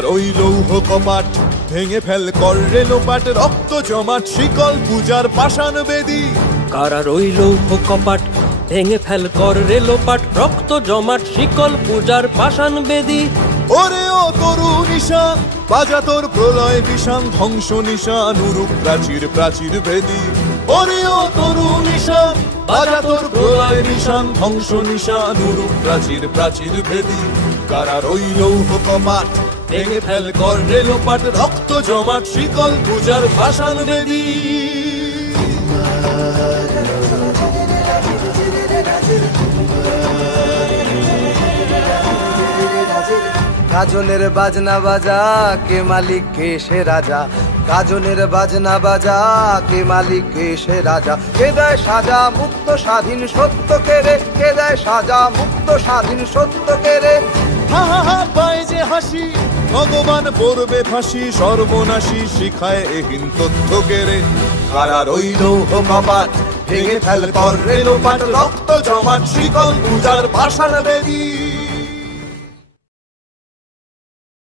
কারার ওই লৌহ কপাট ভেঙে ফেল কর রে লোপাট, রক্ত জমাট শিকল পূজার পাষাণ বেদী। কারার ওই লৌহ কপাট ভেঙে ফেল কর রে লোপাট, রক্ত জমাট শিকল পূজার পাষাণ বেদী। ওরে ও তরু নিশান বাজা তোর প্রলয় বিষান, ধ্বংস নিশান উরুক প্রাচীর প্রাচীর ভেদী। ওরে ও তরু নিশান বাজা তোর প্রলয় নিশান, ধ্বংস নিশান উরুক প্রাচীর প্রাচীর ভেদী। কারার ওই লৌহ কপাট ভেঙে ফেল কর রে লোপাট, রক্ত জমাট শিকল পূজার পাষাণ বেদী। গাজনের বাজনা বাজা কে মালিক কে সে রাজা, গাজনের বাজনা বাজা কে মালিক কে সে রাজা। কে দেয় সাজা মুক্ত স্বাধীন সত্য কে রে, কে দেয় সাজা মুক্ত স্বাধীন সত্য কে রে। হা হা হা পায় যে হাসি ভগবান পড়বে ফাঁসি, সর্বনাশী শিখায় এহীন তথ্য কেড়ে। কারার ওই লৌহ কপাট ভেঙে ফেল কর রে লোপাট, রক্ত জমাট শিকল পূজার পাষাণ বেদী।